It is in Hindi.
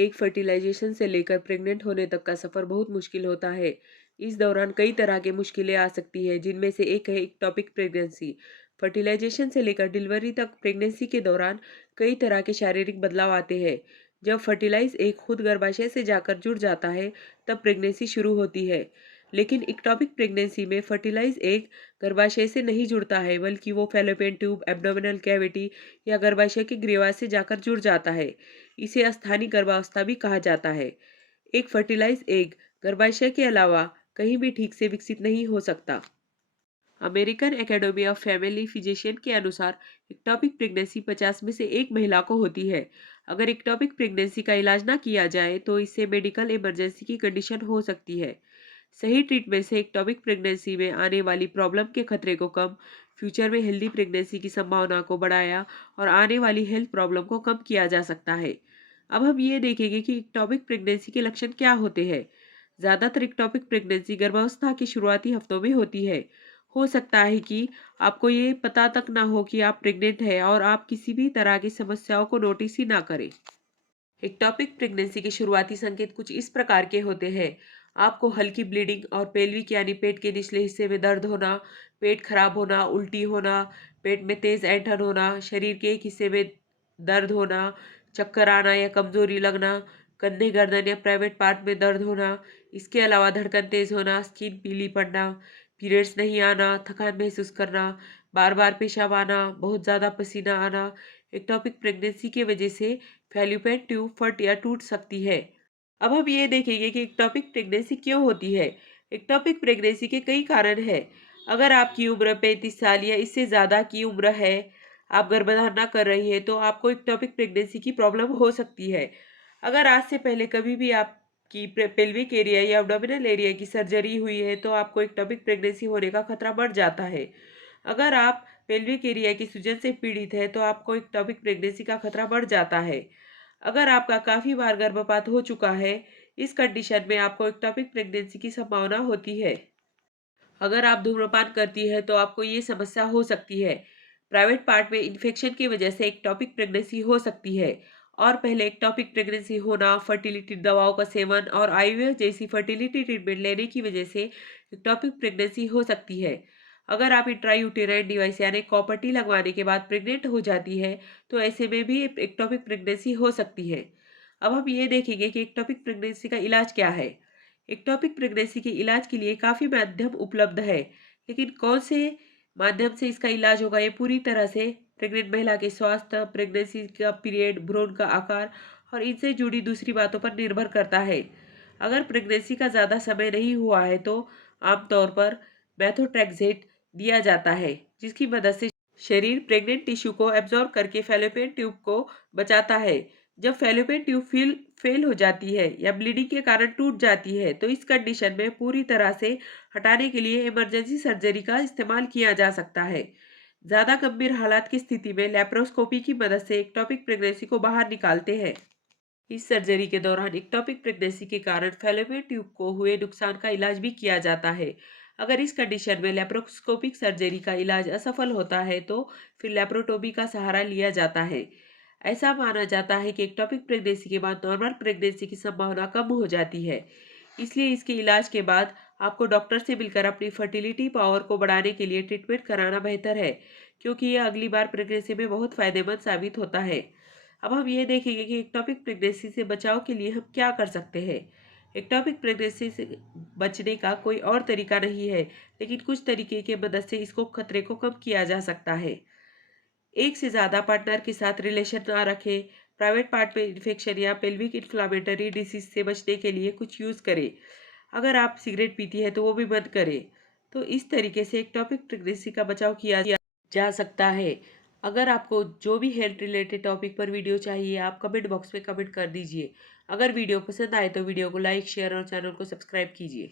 एक फर्टिलाइजेशन से लेकर प्रेग्नेंट होने तक का सफ़र बहुत मुश्किल होता है। इस दौरान कई तरह की मुश्किलें आ सकती हैं, जिनमें से एक है एक्टोपिक प्रेगनेंसी। फर्टिलाइजेशन से लेकर डिलीवरी तक प्रेगनेंसी के दौरान कई तरह के शारीरिक बदलाव आते हैं। जब फर्टिलाइज एग खुद गर्भाशय से जाकर जुड़ जाता है, तब प्रेगनेंसी शुरू होती है। लेकिन एक्टोपिक प्रेगनेंसी में फर्टिलाइज एग गर्भाशय से नहीं जुड़ता है, बल्कि वो फैलोपियन ट्यूब, एब्डोमिनल कैविटी या गर्भाशय के ग्रीवा से जाकर जुड़ जाता है। इसे अस्थानी गर्भावस्था भी कहा जाता है। एक फर्टिलाइज एग गर्भाशय के अलावा कहीं भी ठीक से विकसित नहीं हो सकता। American academy of family physician के अनुसार एक्टोपिक प्रेगनेंसी 50 में से एक महिला को होती है। अगर एक्टोपिक प्रेगनेंसी का इलाज ना किया जाए तो इससे मेडिकल इमरजेंसी की कंडीशन हो सकती है। सही ट्रीटमेंट से एक्टोपिक प्रेगनेंसी में आने वाली प्रॉब्लम के खतरे को कम, फ्यूचर में हेल्दी प्रेगनेंसी की संभावना को बढ़ाया और आने वाली हेल्थ प्रॉब्लम को कम किया जा सकता है। अब हम ये देखेंगे कि एक्टोपिक प्रेगनेंसी के लक्षण क्या होते हैं। ज़्यादातर एक्टोपिक प्रेगनेंसी गर्भावस्था के शुरुआती हफ्तों में होती है। हो सकता है कि आपको ये पता तक ना हो कि आप प्रेग्नेंट हैं और आप किसी भी तरह की समस्याओं को नोटिस ही ना करें। एक्टोपिक प्रेगनेंसी के शुरुआती संकेत कुछ इस प्रकार के होते हैं। आपको हल्की ब्लीडिंग और पेल्विक यानी पेट के निचले हिस्से में दर्द होना, पेट खराब होना, उल्टी होना, पेट में तेज ऐंठन होना, शरीर के एक हिस्से में दर्द होना, चक्कर आना या कमजोरी लगना, कंधे, गर्दन या प्राइवेट पार्ट में दर्द होना। इसके अलावा धड़कन तेज होना, स्किन पीली पड़ना, पीरियड्स नहीं आना, थकान महसूस करना, बार बार पेशाब आना, बहुत ज़्यादा पसीना आना। एक्टोपिक प्रेगनेंसी की वजह से फैल्लोपियन ट्यूब फट या टूट सकती है। अब हम ये देखेंगे कि एक्टोपिक प्रेगनेंसी क्यों होती है। एक्टोपिक प्रेगनेंसी के कई कारण हैं। अगर आपकी उम्र 35 साल या इससे ज़्यादा की उम्र है, आप गर्भधारण कर रही है, तो आपको एक्टोपिक प्रेगनेंसी की प्रॉब्लम हो सकती है। अगर आज से पहले कभी भी आपकी पेल्विक एरिया या एब्डोमिनल एरिया की सर्जरी हुई है, तो आपको एक्टोपिक प्रेगनेंसी होने का खतरा बढ़ जाता है। अगर आप पेल्विक एरिया की सूजन से पीड़ित है, तो आपको एक्टोपिक प्रेगनेंसी का खतरा बढ़ जाता है। अगर आपका काफ़ी बार गर्भपात हो चुका है, इस कंडीशन में आपको एक्टोपिक प्रेगनेंसी की संभावना होती है। अगर आप धूम्रपान करती है, तो आपको ये समस्या हो सकती है। प्राइवेट पार्ट में इन्फेक्शन की वजह से एक्टोपिक प्रेगनेंसी हो सकती है। और पहले एक्टोपिक प्रेगनेंसी होना, फर्टिलिटी दवाओं का सेवन और आईवीएफ जैसी फर्टिलिटी ट्रीटमेंट लेने की वजह से एक्टोपिक प्रेगनेंसी हो सकती है। अगर आप इंट्रायूटेराइन डिवाइस यानी कॉपर टी लगवाने के बाद प्रेग्नेंट हो जाती है, तो ऐसे में भी एक्टोपिक प्रेगनेंसी हो सकती है। अब हम ये देखेंगे कि एक्टोपिक प्रेगनेंसी का इलाज क्या है। एक्टोपिक प्रेगनेंसी के इलाज के लिए काफ़ी माध्यम उपलब्ध है, लेकिन कौन से माध्यम से इसका इलाज होगा, ये पूरी तरह से प्रेग्नेंट महिला के स्वास्थ्य, प्रेगनेंसी का पीरियड, भ्रूण का आकार और इनसे जुड़ी दूसरी बातों पर निर्भर करता है। अगर प्रेगनेंसी का ज़्यादा समय नहीं हुआ है, तो आमतौर पर मेथोट्रेक्सेट दिया जाता है, जिसकी मदद से शरीर प्रेग्नेंट टिश्यू को एब्जॉर्ब करके फैलोपियन ट्यूब को बचाता है। जब फैलोपियन ट्यूब फेल हो जाती है या ब्लीडिंग के कारण टूट जाती है, तो इस कंडीशन में पूरी तरह से हटाने के लिए इमरजेंसी सर्जरी का इस्तेमाल किया जा सकता है। ज़्यादा गंभीर हालात की स्थिति में लेप्रोस्कोपी की मदद से एक्टोपिक प्रेगनेंसी को बाहर निकालते हैं। इस सर्जरी के दौरान एक्टोपिक प्रेगनेंसी के कारण फैलोपियन ट्यूब को हुए नुकसान का इलाज भी किया जाता है। अगर इस कंडीशन में लेप्रोस्कोपिक सर्जरी का इलाज असफल होता है, तो फिर लेप्रोटोमी का सहारा लिया जाता है। ऐसा माना जाता है कि एक्टोपिक प्रेगनेंसी के बाद नॉर्मल प्रेगनेंसी की संभावना कम हो जाती है। इसलिए इसके इलाज के बाद आपको डॉक्टर से मिलकर अपनी फर्टिलिटी पावर को बढ़ाने के लिए ट्रीटमेंट कराना बेहतर है, क्योंकि यह अगली बार प्रेगनेंसी में बहुत फायदेमंद साबित होता है। अब हम ये देखेंगे कि एक्टोपिक प्रेगनेंसी से बचाव के लिए हम क्या कर सकते हैं। एक्टोपिक प्रेगनेंसी से बचने का कोई और तरीका नहीं है, लेकिन कुछ तरीके की मदद से इसको खतरे को कम किया जा सकता है। एक से ज़्यादा पार्टनर के साथ रिलेशन ना रखें, प्राइवेट पार्ट में इन्फेक्शन या पेल्विक इन्फ्लामेटरी डिसीज से बचने के लिए कुछ यूज़ करें। अगर आप सिगरेट पीती है, तो वो भी बंद करें। तो इस तरीके से एक्टोपिक प्रेगनेंसी का बचाव किया जा सकता है। अगर आपको जो भी हेल्थ रिलेटेड टॉपिक पर वीडियो चाहिए, आप कमेंट बॉक्स में कमेंट कर दीजिए। अगर वीडियो पसंद आए तो वीडियो को लाइक, शेयर और चैनल को सब्सक्राइब कीजिए।